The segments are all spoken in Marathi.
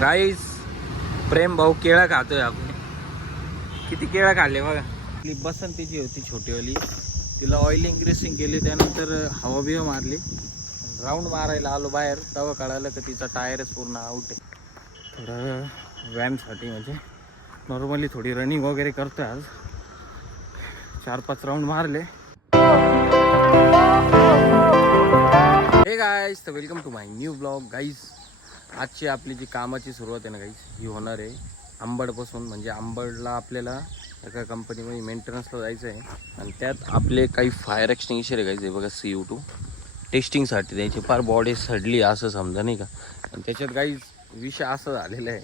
गाईस प्रेम भाऊ केळं खातोय आपण. किती केळं खाल्ले बघा. आपली बसंतीची होती छोटीवाली, तिला ऑइलिंग ग्रीसिंग केली, त्यानंतर हवा बिवा मारली, राऊंड मारायला आलो बाहेर, तेव्हा कळालं की तिचा टायरच पूर्ण आउट आहे. थोडं व्यायामसाठी म्हणजे नॉर्मली थोडी रनिंग वगैरे करतोय. आज 4-5 राऊंड मारले. हे गाईस, तर welcome to my new blog. Guys आजची आपली जी कामाची सुरुवात आहे ना गाईस, ही होणार आहे अंबडपासून. म्हणजे अंबडला आपल्याला एका कंपनीमध्ये मेंटेनन्सला जायचं आहे आणि त्यात आपले काही फायर एक्सटिंग्विशर आहे गाईस. हे बघा CO2 टेस्टिंगसाठी द्यायची. फार बॉडी सडली असं समजा नाही का. आणि त्याच्यात गाईस विषय असं झालेला आहे,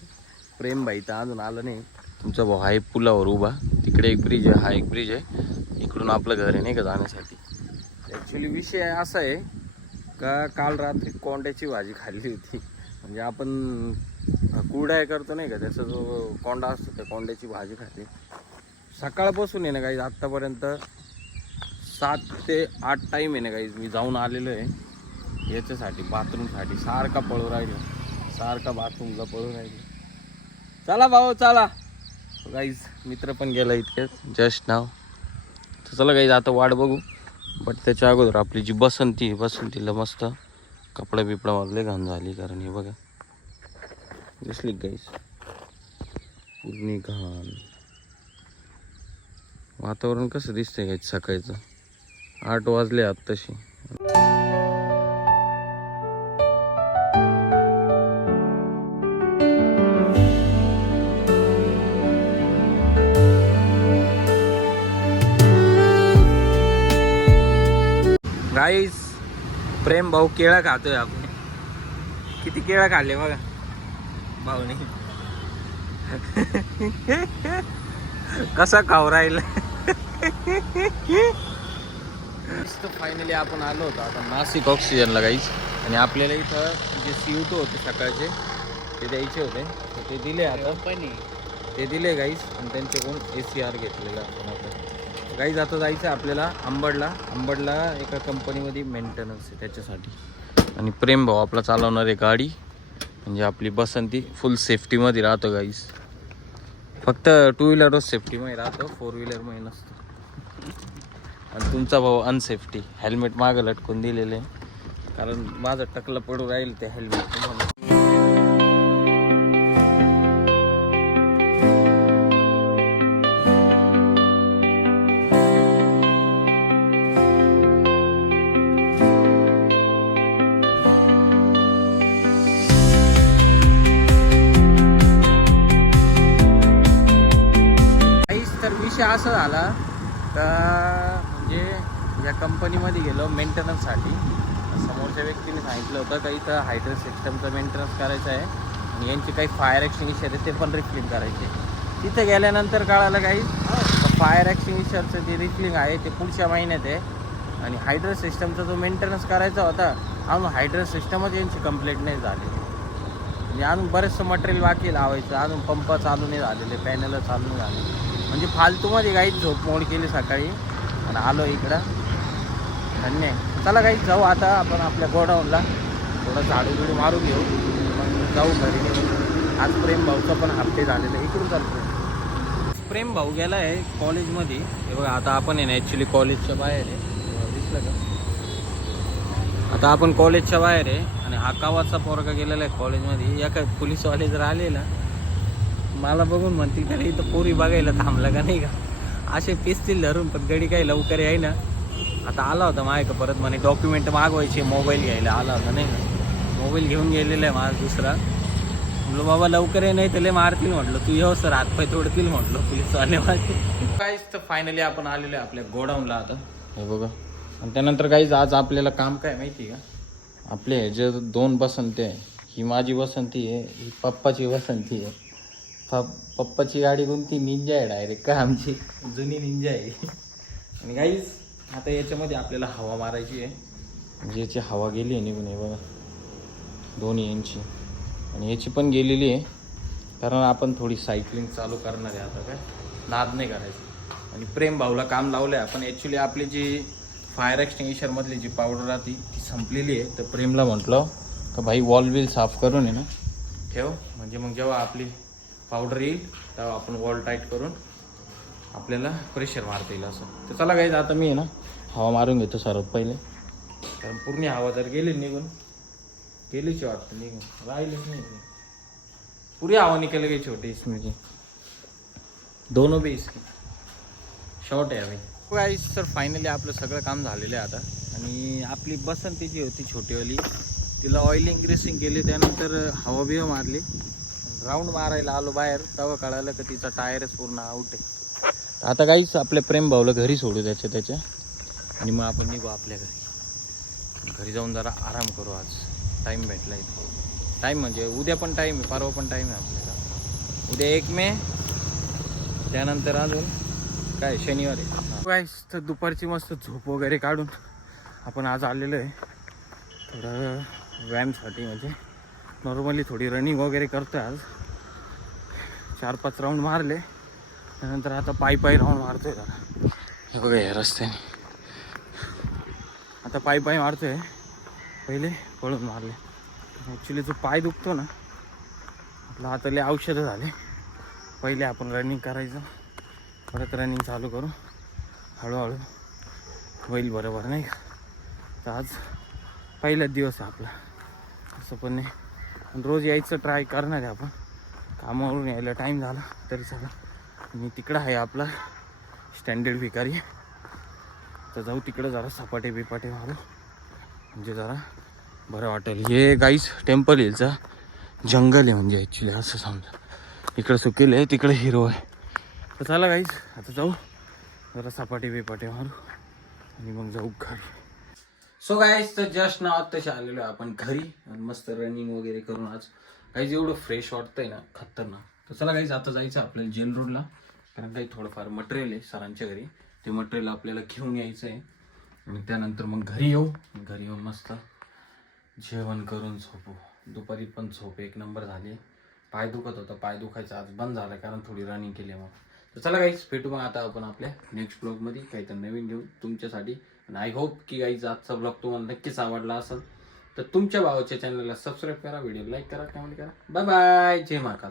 प्रेम भाई तर अजून आलं नाही. तुमचा भाऊ आहे पुलावर उभा, तिकडे एक ब्रिज आहे, हा एक ब्रिज आहे, इकडून आपलं घर आहे नाही का जाण्यासाठी. ॲक्च्युली विषय असा आहे का काल रात्री कोंड्याची भाजी खाल्ली होती. म्हणजे आपण कुरडाय करतो नाही का, त्याचा जो कोंडा असतो त्या कोंड्याची भाजी खाल्ली. सकाळपासून आहे ना काही आत्तापर्यंत 7 ते 8 टाईम आहे ना काही मी जाऊन आलेलो आहे याच्यासाठी, बाथरूमसाठी. सारखा पळू राहिलो, सारखा बाथरूमला पळू राहिलो. चला भाऊ चला. गाईज मित्र पण गेला इतक्यात जस्ट नाव. तर चला गाईज आता वाट बघू. बट त्याच्या अगोदर आपली जी बसंतीला मस्त कपडा बिपडा मारले, घाण झाली. कारण हे बघा दिसली गाईस पूर्ण घाण. वातावरण कसं दिसतंय गाईस सकाळचं. 8 वाजले आत्ताशी. गाईस प्रेम भाऊ केळं खातोय आपण. किती केळं खाल्ले बघा भाऊने. कसा खाऊ राहिला. फायनली आपण आलो होतो आता नाशिक ऑक्सिजनला गाईस. आणि आपल्याला इथं जे CO2 होते सकाळचे ते द्यायचे होते, तर ते दिले आता. ते दिले गाईस आणि त्यांच्याकडून ACR घेतलेला आपण आता. गाईज आता जायचं आपल्याला अंबडला एका कंपनीमध्ये मेंटेनन्स आहे त्याच्यासाठी. आणि प्रेम भाऊ आपला चालवणार आहे गाडी. म्हणजे आपली बसंती फुल सेफ्टीमध्ये राहतो गाईज. फक्त 2 व्हीलरच सेफ्टीमध्ये राहतो, 4 व्हीलरमध्ये नसतो. आणि तुमचा भाऊ अनसेफ्टी, हेल्मेट मागं लटकून दिलेलं आहे, कारण माझं टकलं पडू राहील ते हेल्मेट तुम्हाला. विषय असा झाला का म्हणजे या कंपनीमध्ये गेलो मेंटेनन्ससाठी. समोरच्या व्यक्तीने सांगितलं होतं का इथं हायड्रेट सिस्टमचं मेंटेनन्स करायचं आहे आणि यांची काही फायर एक्सटिंग्विशर आहे ते पण रिफिलिंग करायचे. तिथे गेल्यानंतर कळालं काही फायर एक्सटिंग्विशरचं जे रिफिलिंग आहे ते पुढच्या महिन्यात आहे. आणि हायड्रेट सिस्टमचा जो मेंटेनन्स करायचा होता अजून हायड्रेट सिस्टमच यांची कंप्लीट नाही झाली. म्हणजे अजून बरेचसं मटेरियल बाकी लावायचं, अजून पंप चालू नाही झालेले, पॅनल चालू नाही झाले. म्हणजे फालतूमध्ये गाईच झोप मोड केली सकाळी आणि आलो इकडं. धन्य. चला गाईच जाऊ आता आपण आपल्या गोडाऊनला, थोडं झाडू बिडू मारून घेऊ, मग जाऊ घरी. आज प्रेम भाऊचा पण हाफ डे झालेला आहे. इकडून चालतो. प्रेम भाऊ गेला आहे कॉलेजमध्ये. हे बघा आता आपण आहे ना ॲक्च्युली कॉलेजच्या बाहेर आहे, दिसलं का. आता आपण कॉलेजच्या बाहेर आहे आणि हा कावाचा पोरगा गेलेला आहे कॉलेजमध्ये. या काय पोलीसवाले जर आले ना मला बघून म्हणतील तरी इथं पोरी बघायला थांबला का नाही का, असे पिसतील धरून. पण गडी काही लवकर आहे ना. आता आला होता माझ्या परत म्हणे डॉक्युमेंट मागवायचे, मोबाईल घ्यायला आला होता नाही का. मोबाईल घेऊन गेलेला आहे माझा दुसरा. म्हटलं बाबा लवकर आहे नाही तर लय मारतील. म्हटलं तू येऊ सर हातपाय तोडतील म्हटलं पोलीसवाले माझे. काहीच तर फायनली आपण आलेलो आहे आपल्या गोडाऊनला आता. हे बघा. आणि त्यानंतर काहीच आज आपल्याला काम काय माहिती का, आपले जे 2 बसंती आहे, ही माझी बसंती आहे, ही पप्पाची बसंती आहे. पप्पाची गाडी कोणती निंजा आहे डायरेक्ट का, आमची जुनी निंजा आहे. आणि गाईज आता याच्यामध्ये आपल्याला हवा मारायची आहे. म्हणजे याची हवा गेली आहे निघून. हे बघा दोन्ही यांची आणि याची पण गेलेली आहे, कारण आपण थोडी सायकलिंग चालू करणार आहे आता. काय नाद नाही करायचं. आणि प्रेम भाऊला काम लावलं आहे आपण. ॲक्च्युली आपली जी फायर एक्सटिंग्विशरमधली जी पावडर राहते ती संपलेली आहे. तर प्रेमला म्हटलं का भाई वॉल बिल साफ करून आहे ना ठेव, म्हणजे मग जेव्हा आपली पावडर येईल तेव्हा आपण वॉल टाईट करून आपल्याला प्रेशर मारता येईल असं. तर चला गाईज आता मी आहे ना हवा मारून घेतो सर्वात पहिले, कारण पूर्ण हवा जर गेली निघून, गेलीच वाटतं निघून, राहिलीच नाही पुरी हवा निकल गई छोटी इसमें जी, दोनों भी इसकी शॉर्ट आहे अभी. गाईज तर फायनली आपलं सगळं काम झालेलं आहे आता. आणि आपली बसंती जी होती छोटीवाली तिला ऑइलिंग ग्रेसिंग केली, त्यानंतर हवा बिवा मारली, राऊंड मारायला आलो बाहेर तेव्हा कळालं की तिचा टायरच पूर्ण आउट आहे. आता काहीच आपल्या प्रेम भाऊला घरी सोडू त्याच्या आणि मग आपण निघू आपल्या घरी जाऊन जरा आराम करू. आज टाईम भेटला इथे, टाईम म्हणजे उद्या पण टाईम आहे, परवा पण टाईम आहे आपल्याला. उद्या 1 मे, त्यानंतर अजून काय शनिवारी. गाईस तर दुपारची मस्त झोप वगैरे काढून आपण आज आलेलो आहे थोडं व्यायामसाठी, म्हणजे नॉर्मली थोडी रनिंग वगैरे करतो आज. 4-5 राऊंड मारले, त्यानंतर आता पायी राऊंड मारतोय जरा. हे बघा या रस्त्याने आता पायी मारतोय, पहिले पळून मारले. ॲक्च्युली जो पाय दुखतो ना आपला, आता लय औषधं झाले. पहिले आपण रनिंग करायचं, परत रनिंग चालू करू, हळूहळू होईल बरोबर नाही का. तर आज पहिलाच दिवस आहे आपला, असं पण नाही. पण रोज यायचं ट्राय करणार आहे आपण. कामावरून यायला टाईम झाला तरी चला. आणि तिकडं आहे आपला स्टँडर्ड भिकारी, तर जाऊ तिकडं जरा सपाटे बिपाटे मारू, म्हणजे जरा बरं वाटेल. हे गाईस टेम्पल हिलचा जंगल आहे म्हणजे ॲक्च्युली असं समजा. इकडं सुकेल आहे, तिकडे हिरो आहे. तर चला गाईस आता जाऊ जरा सपाटे बिपाटे मारू आणि मग जाऊ घरी. सो गाईस तर जस्ट ना आत्ताशी आलेलो आहे आपण घरी, आणि मस्त रनिंग वगैरे करून आज गाईज एवढं फ्रेश वाटतंय ना, खतरनाक. तर चला गाईज आता जायचं आपल्याला जेल रोडला, कारण काही थोडंफार मटेरियल आहे सरांच्या घरी, ते मटेरियल आपल्याला घेऊन यायचं आहे. आणि त्यानंतर मग घरी येऊन मस्त जेवण करून झोपू. दुपारी पण झोप 1 नंबर झाली. पाय दुखत होता, पाय दुखायचा आज बंद झाला कारण थोडी रनिंग केली मग. तर चला गाईज भेटू मग आता आपण आपल्या नेक्स्ट ब्लॉगमध्ये काहीतरी नवीन घेऊन तुमच्यासाठी. आणि आय होप की गाईज आजचा ब्लॉग तुम्हाला नक्कीच आवडला असेल. तर तुमच्या भावाच्या चॅनलला सबस्क्राईब करा, व्हिडिओ लाईक करा, कमेंट करा. बाय बाय, जय महाकाल.